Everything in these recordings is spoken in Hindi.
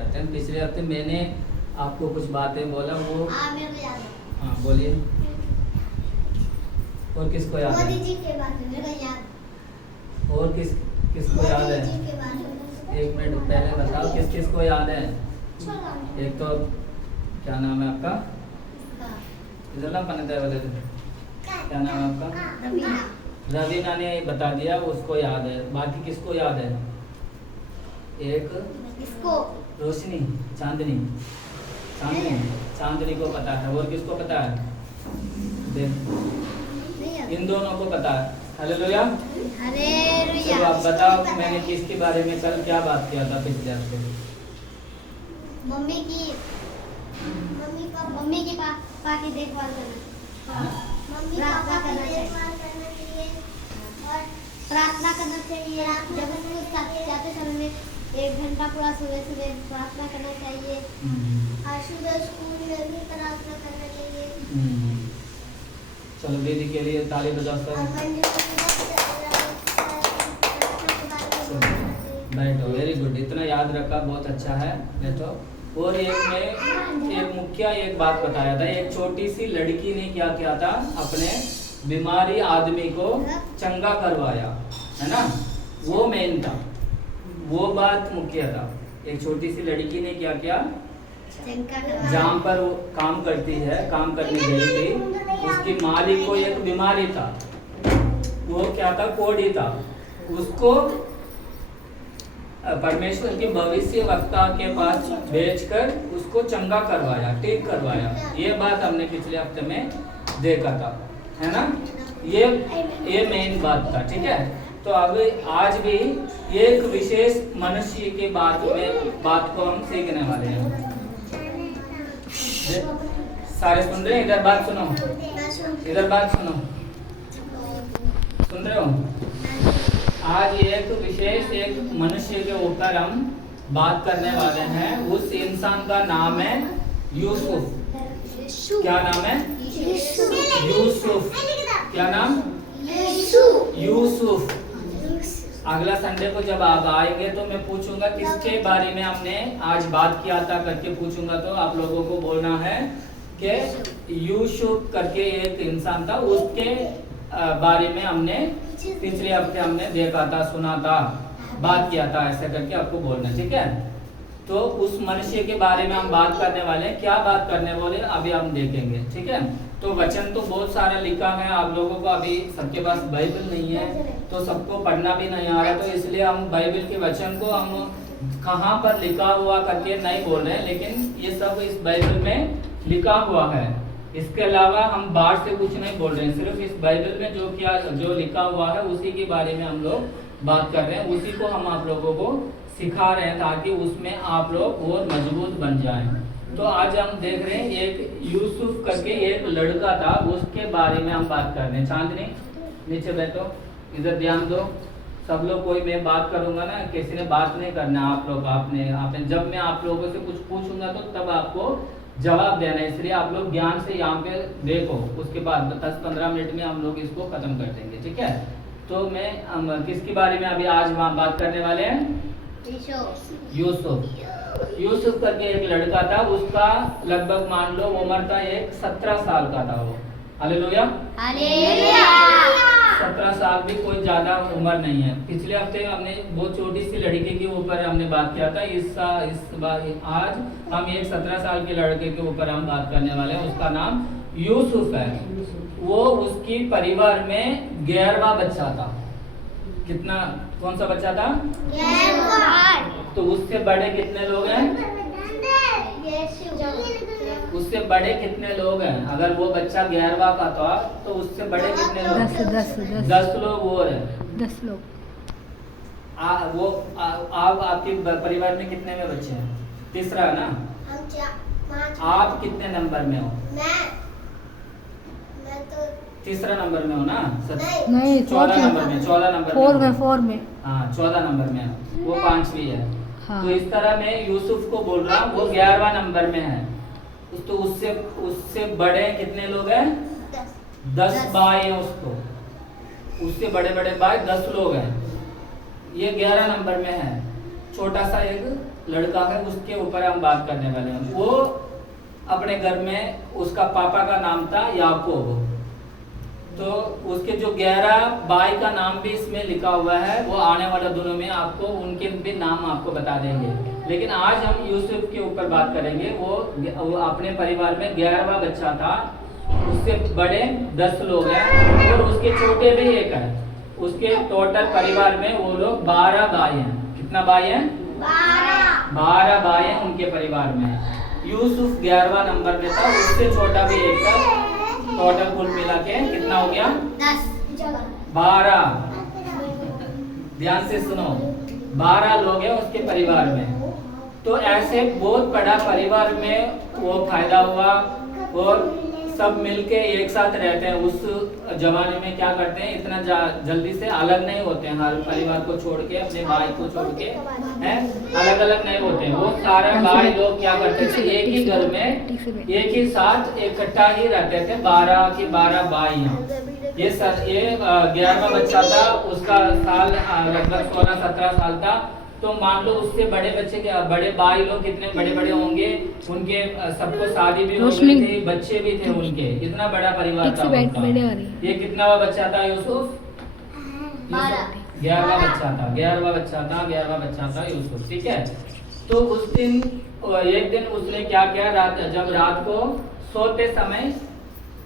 करते हैं। पिछले हफ्ते मैंने आपको कुछ बातें बोला, वो मेरे को याद है। हाँ बोलिए। और किसको याद है? मोदी जी के बारे में मेरे को याद। और किसको याद है? मोदी जी के बारे में। 1 मिनट पहले बताओ किसको याद है? एक तो क्या नाम है आपका? इधर ना पन्ने वाले थे। क्या नाम है आपका? रवीना ने बता दिया, उसको याद है। बाकी किसको याद है? एक इसको रोशनी, चांदनी चांदनी को पता है। और किसको पता है? इन दोनों को पता है। हालेलुया। चलो आप बताओ, मैंने किसके बारे में कल क्या बात किया था पिछले हफ्ते? मम्मी की पापा की देखभाल करना। मम्मी पापा की देखभाल करना चाहिए और प्रार्थना करना चाहिए। जब स्कूल जाते समय में 1 घंटा पूरा सुबह प्रार्थना करना चाहिए। और सुबह स्कूल में भी प्रार्थना करना चाहिए। चलो दीदी के लिए ताली बजाओ सब। बैठो, वेरी गुड, इतना याद रखा, बहुत अच्छा है। बैठो। और एक मुखिया एक बात बताया था। एक छोटी सी लड़की ने क्या किया था? अपने बीमारी आदमी को चंगा करवाया, है ना? वो मेन था, वो बात मुख्य था। एक छोटी सी लड़की ने क्या किया? जहाँ पर वो काम करती है, काम करने गई थी, उसकी मालिक को एक बीमारी था। वो क्या था? कोढ़ी था। उसको परमेश्वर के भविष्य वक्ता के पास भेजकर उसको चंगा करवाया, ठीक करवाया। ये बात हमने पिछले हफ्ते में देखा था, है ना? ये मेन बात था, ठीक है? तो अब आज भी एक विशेष मनुष्य के बात को हम सीखने वाले हैं। सारे सुन रहे हैं? इधर बात सुनो, इधर बात सुनो, सुन रहे हो? आज एक विशेष एक मनुष्य के ऊपर हम बात करने वाले हैं। उस इंसान का नाम है यूसुफ। क्या नाम है? यूसुफ। क्या नाम? यूसुफ। अगला संडे को जब आप आएंगे तो मैं पूछूंगा किसके बारे में हमने आज बात किया था करके पूछूंगा, तो आप लोगों को बोलना है कि यूसुफ करके एक इंसान था, उसके बारे में हमने पिछले हफ्ते हमने देखा था, सुना था, बात किया था, ऐसा करके आपको बोलना, ठीक है? तो उस मनुष्य के बारे में हम बात करने वाले हैं। क्या बात करने वाले अभी हम देखेंगे, ठीक है? तो वचन तो बहुत सारा लिखा है। आप लोगों को अभी सबके पास बाइबल नहीं है तो सबको पढ़ना भी नहीं आ रहा, तो इसलिए हम बाइबल के वचन को हम कहाँ पर लिखा हुआ करके नहीं बोल रहे हैं, लेकिन ये सब इस बाइबल में लिखा हुआ है। इसके अलावा हम बाहर से कुछ नहीं बोल रहे हैं, सिर्फ इस बाइबल में जो लिखा हुआ है उसी के बारे में हम लोग बात कर रहे हैं, उसी को हम आप लोगों को सिखा रहे हैं ताकि उसमें आप लोग और मजबूत बन जाएं। तो आज हम देख रहे हैं एक यूसुफ करके एक लड़का था, उसके बारे में हम बात कर रहे हैं। चांदनी नीचे बैठो, इधर ध्यान दो सब लोग। कोई मैं बात करूंगा ना, किसी ने बात नहीं करना, आप लोग आपने जब मैं आप लोगों से कुछ पूछूंगा तो तब आपको जवाब देना है। इसलिए आप लोग ध्यान से यहाँ पे देखो, उसके बाद 10-15 मिनट में हम लोग इसको खत्म कर देंगे, ठीक है? तो मैं किसके बारे में अभी आज वहाँ बात करने वाले हैं? यूसुफ करके एक लड़का था, उसका लगभग मान लो उम्र था 17 साल का था वो। हालेलुया। 17 साल भी कोई ज्यादा उम्र नहीं है। पिछले हफ्ते हमने बहुत छोटी सी लड़की के ऊपर हमने बात किया था। इस बार आज हम एक 17 साल के लड़के के ऊपर हम बात करने वाले हैं। उसका नाम यूसुफ है। वो उसकी परिवार में 11वां बच्चा था। कितना? कौन सा बच्चा था? 11वां। तो उससे बड़े कितने लोग हैं? उससे बड़े कितने लोग हैं? अगर वो बच्चा 11वां का था तो उससे बड़े कितने लोग? 10 लोग और हैं। 10 लोग। आपके परिवार में कितने में बच्चे हैं? तीसरा है ना? आप कितने नंबर में हो? मैं तो तीसरा नंबर में हो ना? नहीं, 14 नंबर में। 14 नंबर में। 4 में। हाँ 14 नंबर में है। वो 5वीं है। हाँ। तो इस तरह मैं यूसुफ को बोल रहा हूँ, वो 11वां नंबर में है। तो उससे बड़े कितने लोग हैं? 10 भाई हैं उसको। उससे बड़े बड़े भाई 10 लोग हैं। ये 11 नंबर में है। छोटा सा एक लड़का है उसके ऊपर हम बात करने वाले हैं। वो अपने घर में उसका पापा का नाम था याकूब, तो उसके जो 11 भाई का नाम भी इसमें लिखा हुआ है, वो आने वाले दिनों में आपको उनके भी नाम आपको बता देंगे। लेकिन आज हम यूसुफ के ऊपर बात करेंगे। वो अपने परिवार में 11वां बच्चा था, उससे बड़े 10 लोग हैं और उसके छोटे भी एक है। उसके टोटल परिवार में वो लोग 12 भाई हैं। कितना भाई हैं? 12 भाई हैं उनके परिवार में। यूसुफ 11वां नंबर में था, उससे छोटा भी एक था। टोटल कुल मिला के कितना हो गया? 12। ध्यान से सुनो, 12 लोग हैं उसके परिवार में। तो ऐसे बहुत बड़ा परिवार में वो फायदा हुआ और सब मिलके एक साथ रहते हैं। उस जमाने में क्या करते हैं, इतना जल्दी से अलग नहीं होते हैं। हर परिवार को छोड़ के, अपने भाई को छोड़ के हैं, अलग अलग नहीं होते हैं। वो सारे भाई लोग क्या करते थे, एक ही घर में एक ही साथ इकट्ठा ही रहते थे। 12 की 12 भाई हैं। ये 11वां बच्चा था, उसका साल लगभग 16-17 साल था। तो मान लो उससे बड़े बच्चे के बड़े भाई लोग कितने बड़े बड़े होंगे, उनके सबको शादी भी हो गई थी, बच्चे भी थे उनके। इतना बड़ा परिवार था उनका। ये कितनावा बच्चा था यूसुफ? 11वां बच्चा था। 11वां बच्चा था यूसुफ। ठीक है। तो उस दिन एक दिन उसने क्या किया, जब रात को सोते समय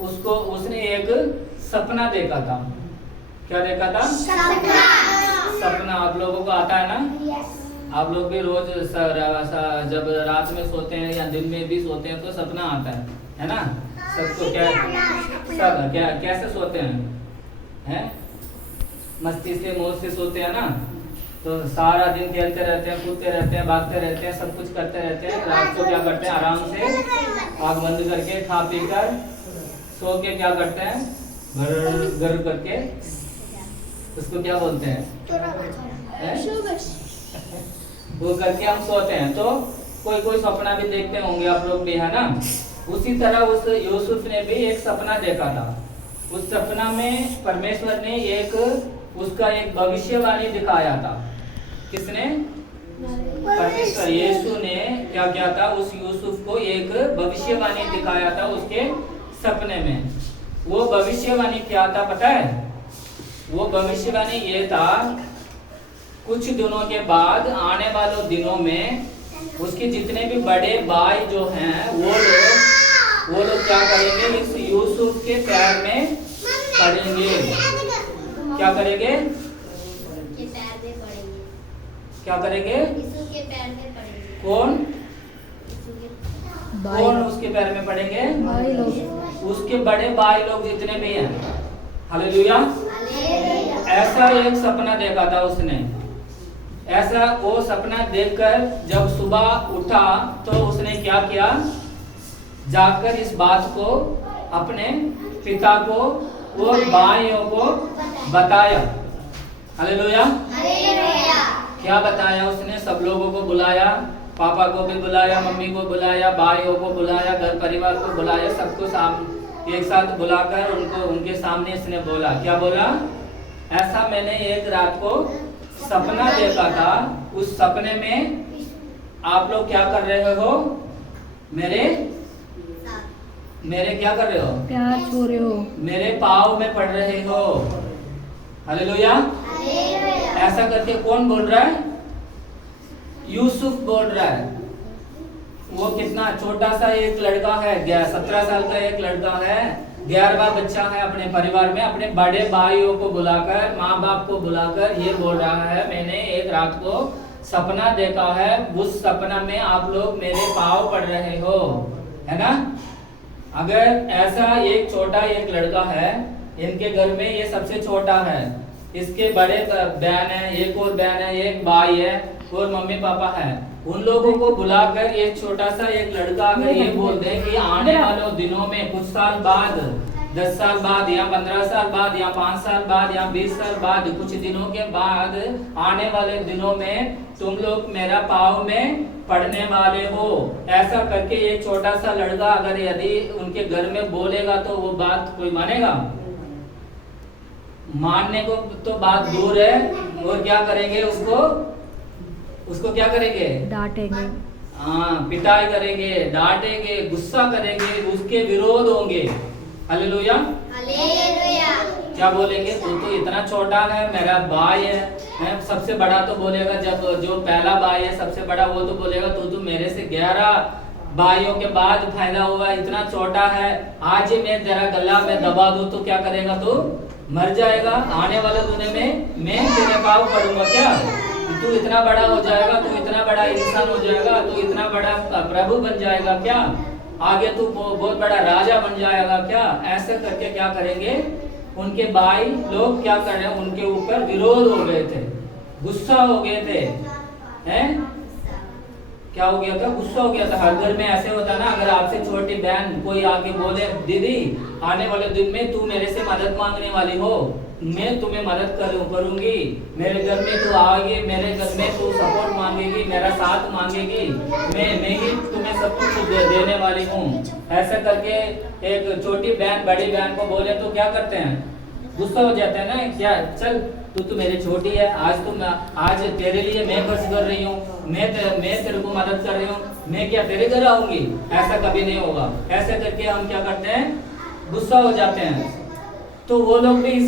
उसने एक सपना देखा था। क्या देखा था? सपना। आप लोगों को आता है ना? आप लोग भी रोज जब रात में सोते हैं या दिन में भी सोते हैं तो सपना आता है ना? सबको क्या कैसे सोते हैं? मस्ती से, मौज से सोते हैं ना? तो सारा दिन खेलते रहते हैं, कूदते रहते हैं, भागते रहते हैं, सब कुछ करते रहते हैं। रात को क्या करते हैं, आराम से आँख बंद करके खा पी कर सो के क्या करते हैं, घर करके उसको क्या बोलते हैं, वो करके हम सोते हैं। तो कोई सपना भी देखते होंगे आप लोग भी, है ना? उसी तरह उस यूसुफ ने भी एक सपना देखा था। उस सपना में परमेश्वर ने उसका एक भविष्यवाणी दिखाया था। किसने? परमेश्वर। यीशु ने क्या किया था, उस यूसुफ को एक भविष्यवाणी दिखाया था उसके सपने में। वो भविष्यवाणी क्या था पता है? वो भविष्यवाणी ये था, कुछ दिनों के बाद आने वाले दिनों में उसके जितने भी बड़े भाई जो हैं वो लोग क्या करेंगे, इस यूसुफ के पैर में पड़ेंगे। क्या करेंगे? क्या करेंगे? कौन उसके पैर में पड़ेंगे? उसके बड़े भाई लोग जितने भी हैं। हालेलुया। ऐसा एक सपना देखा था उसने। ऐसा वो सपना देखकर जब सुबह उठा तो उसने क्या किया, जाकर इस बात को अपने पिता को और भाइयों को बताया। हालेलुया। क्या बताया उसने? सब लोगों को बुलाया, पापा को भी बुलाया, मम्मी को बुलाया, भाइयों को बुलाया, घर परिवार को बुलाया, सबको एक साथ बुलाकर उनके सामने इसने बोला। क्या बोला? ऐसा मैंने एक रात को सपना देखा था। उस सपने में आप लोग क्या कर रहे हो? मेरे क्या कर रहे हो? प्यार छू रहे हो, मेरे पाँव में पड़ रहे हो। हालेलुया। ऐसा करके कौन बोल रहा है? यूसुफ बोल रहा है। वो कितना छोटा सा एक लड़का है, 17 साल का एक लड़का है, 11वां बच्चा है अपने परिवार में। अपने बड़े भाइयों को बुलाकर, माँ बाप को बुलाकर ये बोल रहा है, मैंने एक रात को सपना देखा है, उस सपना में आप लोग मेरे पाँव पड़ रहे हो, है ना? अगर ऐसा एक छोटा एक लड़का है, इनके घर में ये सबसे छोटा है, इसके बड़े बहन है, एक और बहन है, एक भाई है और मम्मी पापा है। उन लोगों को बुलाकर ये छोटा सा एक लड़का अगर ये बोल दे कि आने वाले दिनों में कुछ साल बाद, 10 साल बाद या 15 साल बाद या 5 साल बाद या 20 साल बाद, कुछ दिनों के बाद आने वाले दिनों में तुम लोग मेरा पाँव में पढ़ने वाले हो, ऐसा करके ये छोटा सा लड़का अगर यदि उनके घर में बोलेगा तो वो बात कोई मानेगा? मानने को तो बात दूर है। और क्या करेंगे? उसको उसको क्या करेंगे? डांटेंगे। हाँ, पिटाई करेंगे, डांटेंगे, गुस्सा करेंगे, उसके विरोध होंगे। हालेलुया। हालेलुया। क्या बोलेंगे? तू तो इतना छोटा है, मेरा भाई है। सबसे बड़ा तो बोलेगा, जब जो पहला भाई है सबसे बड़ा, वो तो बोलेगा तू तो मेरे से 11 भाइयों के बाद पैदा हुआ, इतना छोटा है, आज ही मैं तेरा गला में दबा दूं तो क्या करेगा? तू मर जाएगा। आने वाले दुनिया में मैं तेरे पाँव पड़ूंगा क्या? तू इतना बड़ा हो जाएगा, तू इतना बड़ा इंसान हो जाएगा, तू इतना बड़ा प्रभु बन जाएगा क्या? आगे तू बहुत बड़ा राजा बन जाएगा क्या? ऐसे करके क्या करेंगे? उनके भाई लोग क्या कर रहे हैं? उनके ऊपर विरोध हो गए थे, गुस्सा हो गए थे, हैं? क्या हो गया था? गुस्सा हो गया था। हर घर में ऐसे होता ना, अगर आपसे छोटी बहन कोई आके बोले, दीदी आने वाले दिन में तू मेरे से मदद मांगने वाली हो, मैं तुम्हें मदद करूंगी, मेरे घर में तू आओगी, मेरे घर में तू सपोर्ट मांगेगी, मेरा साथ मांगेगी, मैं ही तुम्हें सब कुछ देने वाली हूँ। ऐसा करके एक छोटी बहन बड़ी बहन को बोले तो क्या करते हैं? गुस्सा हो जाते हैं ना। क्या, चल तू तो मेरी छोटी है, आज तेरे लिए मैं खर्च कर रही हूँ, मैं तेरे को मदद कर रही हूँ, मैं क्या तेरे घर आऊंगी? ऐसा कभी नहीं होगा। ऐसा करके हम क्या करते हैं? गुस्सा हो जाते हैं। तो वो लोग भी